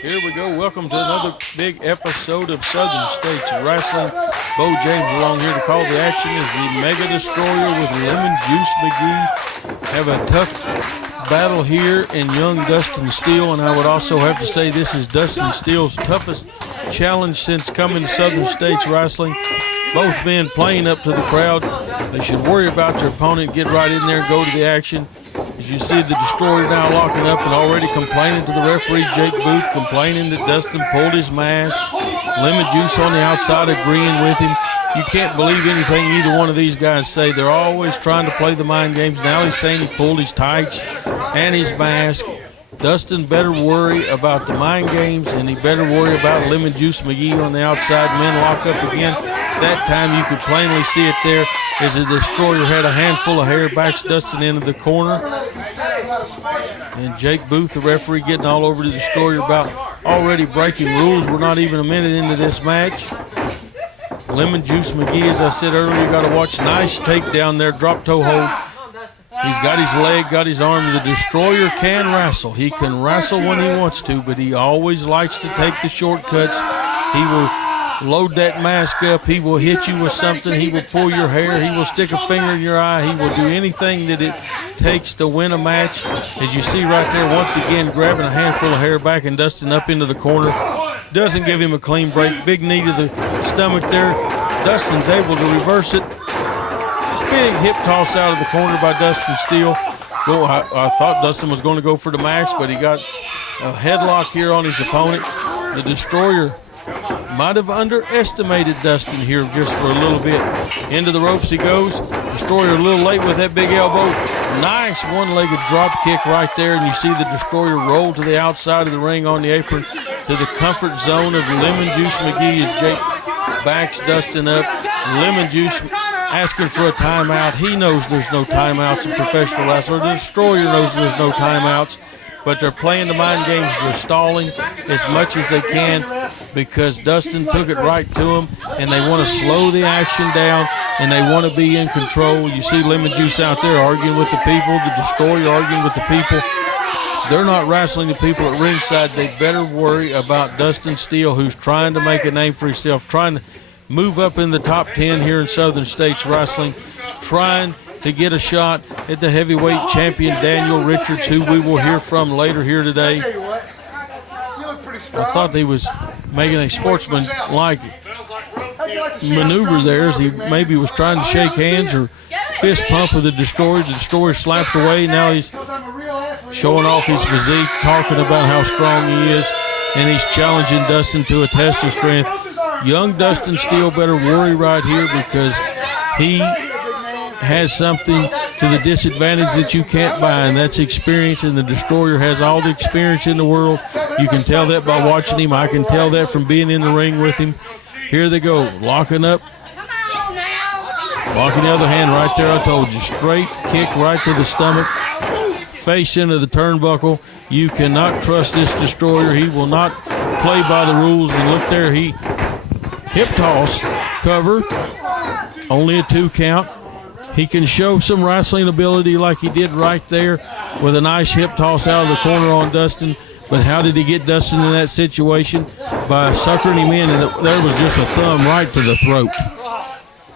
Here we go. Welcome to another big episode of Southern States Wrestling. Bo James along here to call the action as the Mega Destroyer with Lemonjuice McGee have a tough battle here in young Dustin Steal, and I would also have to say this is Dustin Steal's toughest challenge since coming to Southern States Wrestling. Both men playing up to the crowd. They should worry about their opponent, get right in there and go to the action. As you see the Destroyer now locking up and already complaining to the referee, Jake Booth, complaining that Dustin pulled his mask. Lemonjuice on the outside agreeing with him. You can't believe anything either one of these guys say. They're always trying to play the mind games. Now he's saying he pulled his tights and his mask. Dustin better worry about the mind games, and he better worry about Lemonjuice McGee on the outside. Men lock up again. That time you could plainly see it there as the Destroyer had a handful of hair, backs Dustin into the corner. And Jake Booth, the referee, getting all over the Destroyer about already breaking rules. We're not even a minute into this match. Lemonjuice McGee, as I said earlier, you got to watch. Nice takedown there, drop toe hold. He's got his leg, got his arm. The Destroyer can wrestle. He can wrestle when he wants to, but he always likes to take the shortcuts. He will load that mask up. He will hit you with something. He will pull your hair. He will stick a finger in your eye. He will do anything that it takes to win a match. As you see right there, once again, grabbing a handful of hair, backing Dustin up into the corner. Doesn't give him a clean break. Big knee to the stomach there. Dustin's able to reverse it. Big hip toss out of the corner by Dustin Steal. I thought Dustin was going to go for the max, but he got a headlock here on his opponent. The Destroyer might have underestimated Dustin here just for a little bit. Into the ropes he goes. Destroyer a little late with that big elbow. Nice one-legged drop kick right there, and you see the Destroyer roll to the outside of the ring on the apron to the comfort zone of Lemonjuice McGee as Jake backs Dustin up. Lemonjuice asking for a timeout. He knows there's no timeouts in professional wrestling. The Destroyer knows there's no timeouts, but they're playing the mind games. They're stalling as much as they can because Dustin took it right to them, and they want to slow the action down, and they want to be in control. You see Lemonjuice out there arguing with the people, the Destroyer arguing with the people. They're not wrestling the people at ringside. They better worry about Dustin Steal, who's trying to make a name for himself, trying to move up in the top 10 here in Southern States Wrestling, trying to get a shot at the heavyweight champion Daniel Richards, who we will hear from later here today. I thought he was making a sportsman-like maneuver there as he maybe was trying to shake hands or fist pump with the Destroyer. The Destroyer slapped away. Now he's showing off his physique, talking about how strong he is, and he's challenging Dustin to a test of strength. Young Dustin Steal better worry right here because he has something to the disadvantage that you can't buy, and that's experience, and the Destroyer has all the experience in the world. You can tell that by watching him. I can tell that from being in the ring with him. Here they go, locking up. Locking the other hand right there, I told you. Straight kick right to the stomach. Face into the turnbuckle. You cannot trust this Destroyer. He will not play by the rules. And look there, he hip toss, cover, only a 2 count. He can show some wrestling ability like he did right there with a nice hip toss out of the corner on Dustin. But how did he get Dustin in that situation? By suckering him in, and there was just a thumb right to the throat.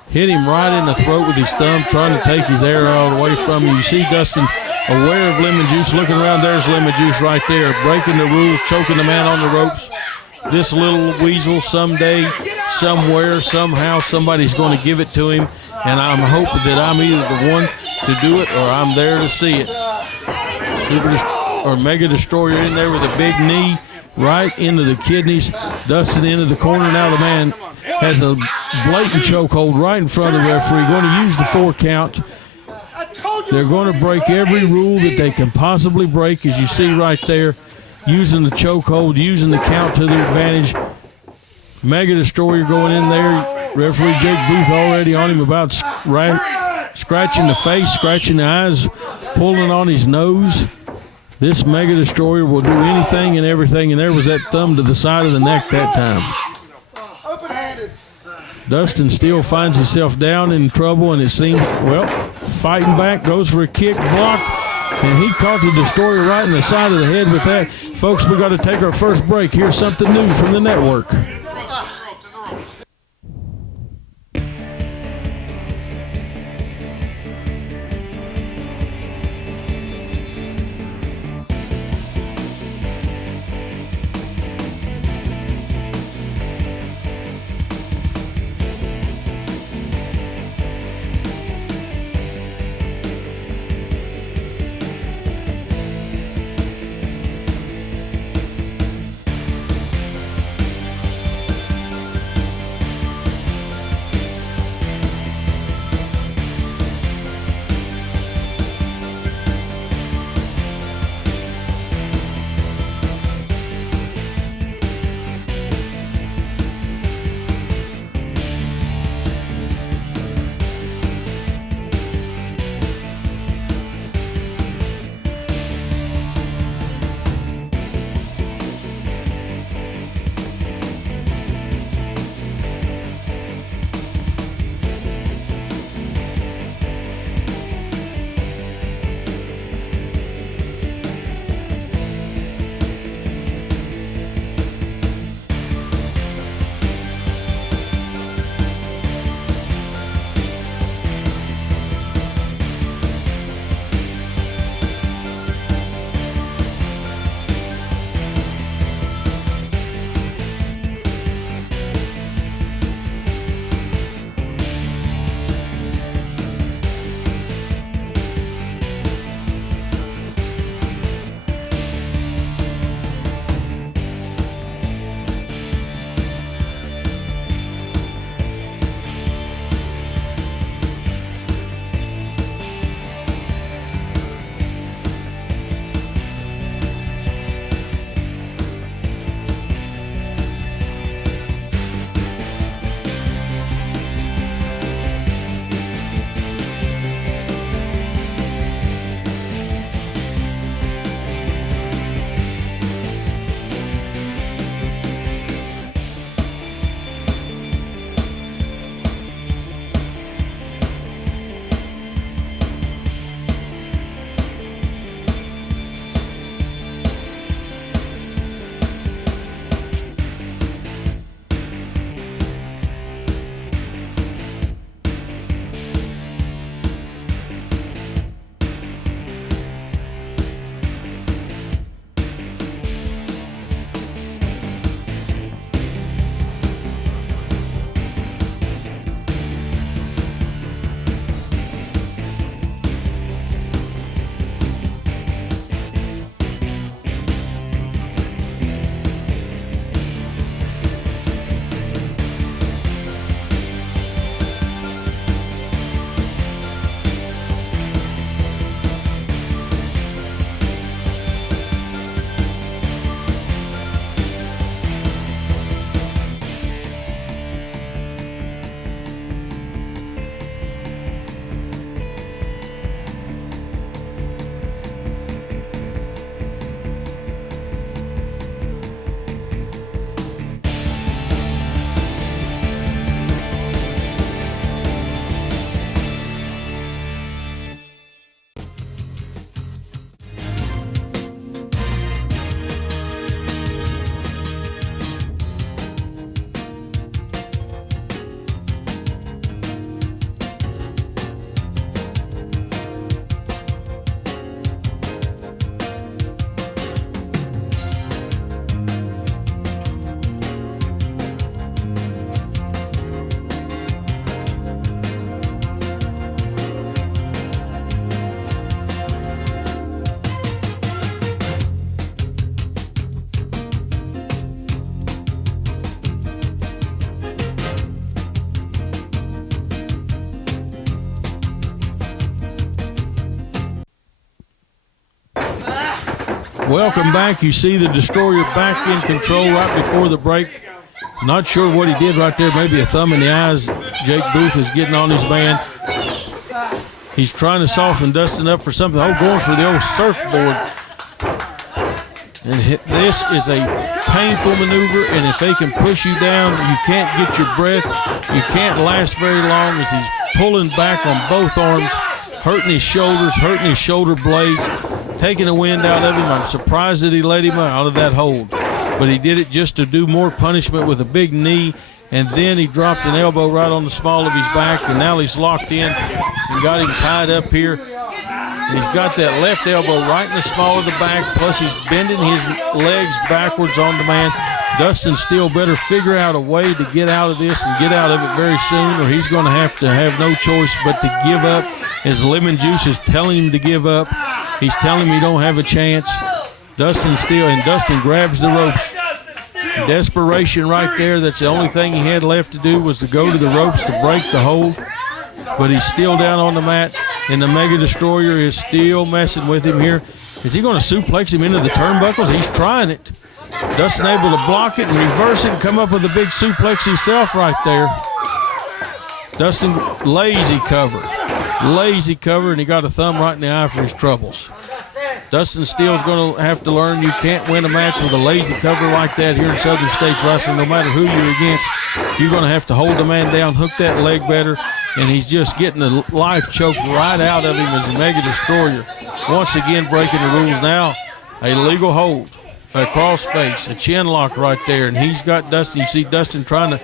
Hit him right in the throat with his thumb, trying to take his air all the way from him. You see Dustin aware of Lemonjuice, looking around. There's Lemonjuice right there, breaking the rules, choking the man on the ropes. This little weasel someday, somewhere, somehow, somebody's going to give it to him, and I'm hoping that I'm either the one to do it or I'm there to see it. Mega Destroyer in there with a big knee right into the kidneys. Dustin into the corner. Now the man has a blatant chokehold right in front of the referee. Going to use the 4 count. They're going to break every rule that they can possibly break, as you see right there. Using the chokehold, using the count to their advantage. Mega Destroyer going in there. Referee Jake Booth already on him, about scratching the face, scratching the eyes, pulling on his nose. This Mega Destroyer will do anything and everything, and there was that thumb to the side of the neck that time. Dustin Steal finds himself down in trouble, and it seems, well, fighting back, goes for a kick, blocked. And he caught the Destroyer right in the side of the head with that. Folks, we got to take our first break. Here's something new from the network. Welcome back. You see the Destroyer back in control right before the break. Not sure what he did right there. Maybe a thumb in the eyes. Jake Booth is getting on his man. He's trying to soften Dustin up for something. Oh, going for the old surfboard. And this is a painful maneuver, and if they can push you down, you can't get your breath. You can't last very long as he's pulling back on both arms. hurting his shoulders, hurting his shoulder blades, taking the wind out of him. I'm surprised that he let him out of that hold. But he did it just to do more punishment with a big knee, and then he dropped an elbow right on the small of his back, and now he's locked in and got him tied up here. And he's got that left elbow right in the small of the back, plus he's bending his legs backwards on the man. Dustin Steal better figure out a way to get out of this and get out of it very soon, or he's going to have no choice but to give up, as Lemonjuice is telling him to give up. He's telling him he don't have a chance. Dustin Steal, and Dustin grabs the ropes. Desperation right there. That's the only thing he had left to do, was to go to the ropes to break the hold. But he's still down on the mat, and the Mega Destroyer is still messing with him here. Is he going to suplex him into the turnbuckles? He's trying it. Dustin able to block it and reverse it and come up with a big suplex himself right there. Dustin, lazy cover, and he got a thumb right in the eye for his troubles. Dustin Steele's going to have to learn you can't win a match with a lazy cover like that here in Southern States Wrestling. No matter who you're against, you're going to have to hold the man down, hook that leg better, and he's just getting the life choked right out of him as the Mega Destroyer. Once again breaking the rules now. A legal hold, a cross face, a chin lock right there, and he's got Dustin. You see Dustin trying to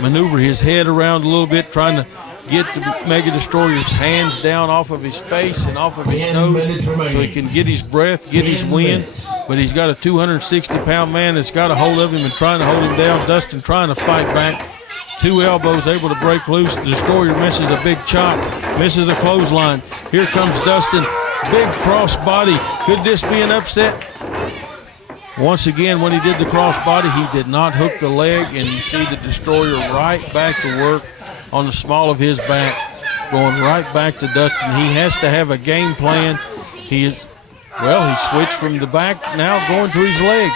maneuver his head around a little bit, trying to get the Mega Destroyer's hands down off of his face and off of his nose so he can get his breath, get his wind. But he's got a 260-pound man that's got a hold of him and trying to hold him down. Dustin trying to fight back. Two elbows able to break loose. The Destroyer misses a big chop, misses a clothesline. Here comes Dustin. Big cross body. Could this be an upset? Once again, when he did the cross body, he did not hook the leg, and you see the Destroyer right back to work on the small of his back, going right back to Dustin. He has to have a game plan. He switched from the back, now going to his legs.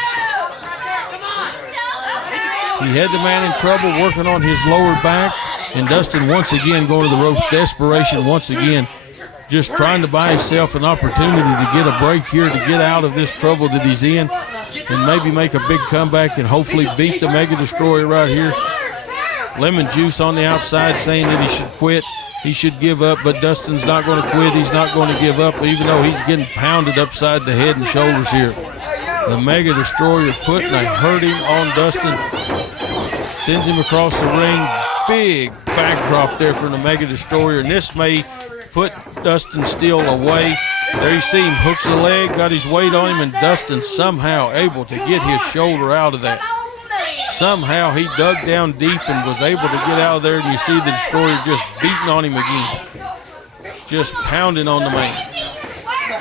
He had the man in trouble working on his lower back, and Dustin once again going to the ropes. Desperation once again, just trying to buy himself an opportunity to get a break here, to get out of this trouble that he's in, and maybe make a big comeback and hopefully beat the Mega Destroyer right here. Lemonjuice on the outside saying that he should quit. He should give up, but Dustin's not going to quit. He's not going to give up, even though he's getting pounded upside the head and shoulders here. The Mega Destroyer putting a hurting on Dustin. Sends him across the ring. Big backdrop there from the Mega Destroyer, and this may put Dustin Steal away. There you see him hooks the leg, got his weight on him, and Dustin somehow able to get his shoulder out of that. Somehow he dug down deep and was able to get out of there, and you see the Destroyer just beating on him again. Just pounding on the man.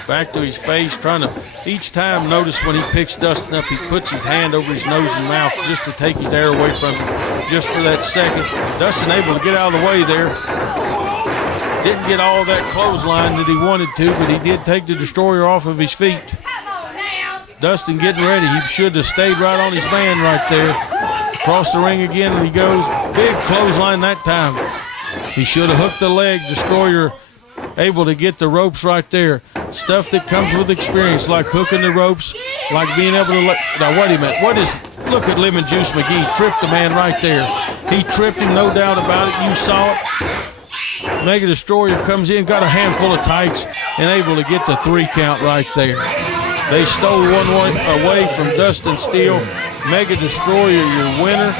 Back to his face, trying to, each time, notice when he picks Dustin up, he puts his hand over his nose and mouth just to take his air away from him, just for that second. Dustin able to get out of the way there. Didn't get all that clothesline that he wanted to, but he did take the Destroyer off of his feet. Dustin getting ready. He should have stayed right on his man right there. Across the ring again, and he goes. Big clothesline that time. He should have hooked the leg. Destroyer able to get the ropes right there. Stuff that comes with experience, like hooking the ropes, like being able to now, wait a minute. Look at Lemonjuice McGee. Tripped the man right there. He tripped him, no doubt about it. You saw it. Mega Destroyer comes in, got a handful of tights, and able to get the 3 count right there. They stole one away from Dustin Steal. Mega Destroyer, your winner,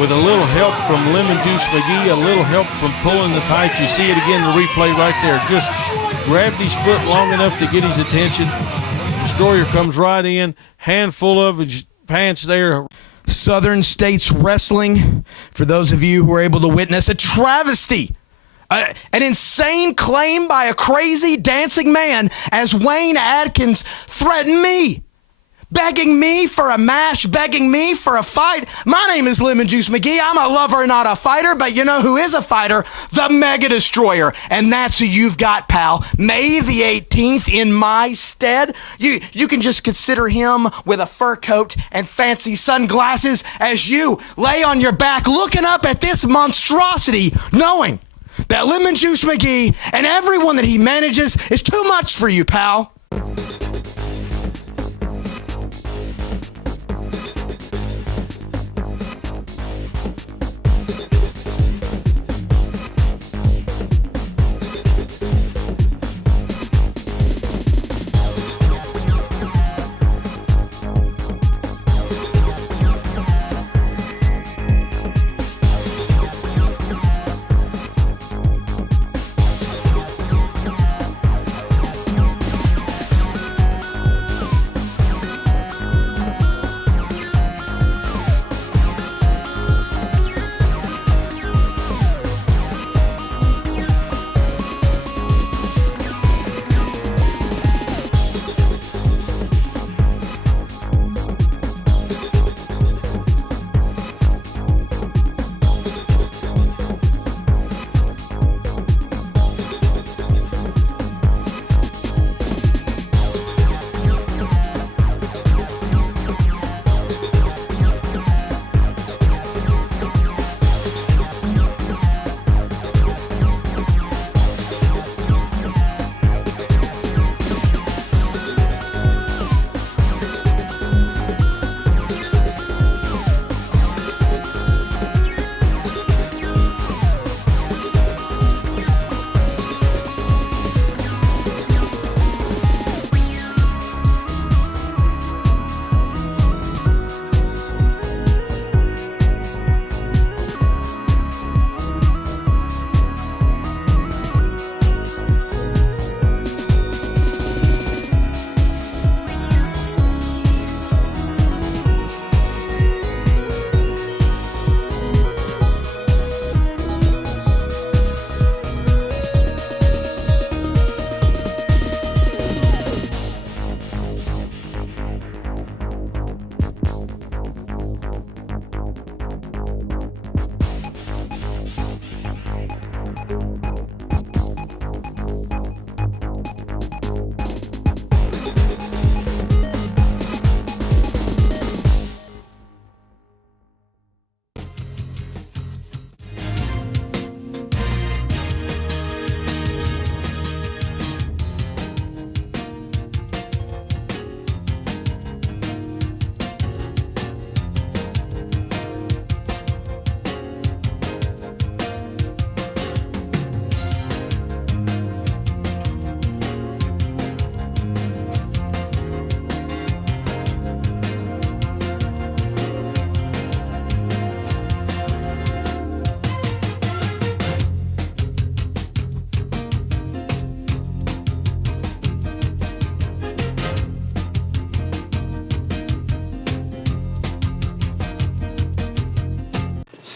with a little help from Lemonjuice McGee, a little help from pulling the tights. You see it again, the replay right there. Just grabbed his foot long enough to get his attention. Destroyer comes right in, handful of his pants there. Southern States Wrestling, for those of you who were able to witness a travesty. An insane claim by a crazy dancing man as Wayne Adkins threatened me, begging me for a match, begging me for a fight. My name is Lemonjuice McGee. I'm a lover, not a fighter, but you know who is a fighter? The Mega Destroyer. And that's who you've got, pal. May the 18th in my stead. You can just consider him with a fur coat and fancy sunglasses as you lay on your back looking up at this monstrosity, knowing that Lemonjuice McGee and everyone that he manages is too much for you, pal.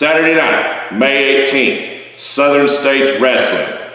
Saturday night, May 18th, Southern States Wrestling.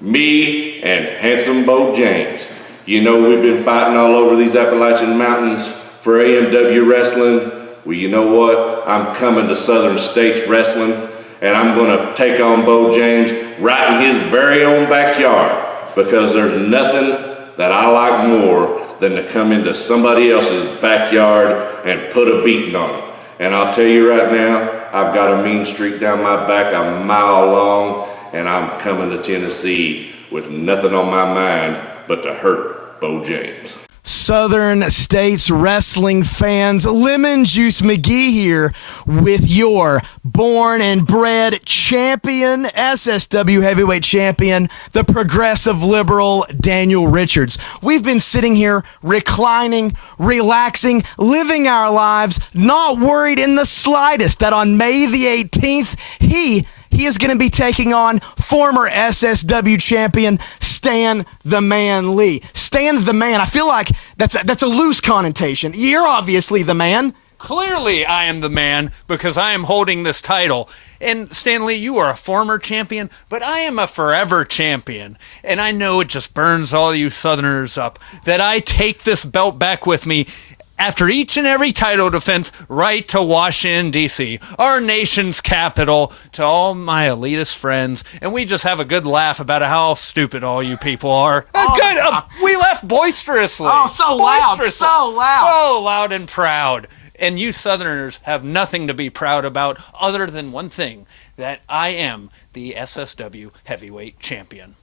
Me and Handsome Bo James. You know we've been fighting all over these Appalachian mountains for AMW Wrestling. Well, you know what? I'm coming to Southern States Wrestling, and I'm going to take on Bo James right in his very own backyard, because there's nothing that I like more than to come into somebody else's backyard and put a beating on them. And I'll tell you right now, I've got a mean streak down my back a mile long, and I'm coming to Tennessee with nothing on my mind but to hurt Bo James. Southern States Wrestling fans, Lemonjuice McGee here with your born and bred champion, S.S.W. heavyweight champion, the progressive liberal Daniel Richards. We've been sitting here reclining, relaxing, living our lives, not worried in the slightest that on May the 18th, he is going to be taking on former S.S.W. champion Stan the Man Lee. Stan the Man, I feel like that's a loose connotation. You're obviously the man. Clearly I am the man because I am holding this title. And Stanley, you are a former champion, but I am a forever champion. And I know it just burns all you Southerners up that I take this belt back with me after each and every title defense right to Washington, D.C., our nation's capital, to all my elitist friends, and we just have a good laugh about how stupid all you people are. We laugh boisterously. Oh, so loud, so loud. So loud and proud. And you Southerners have nothing to be proud about other than one thing, that I am the SSW heavyweight champion.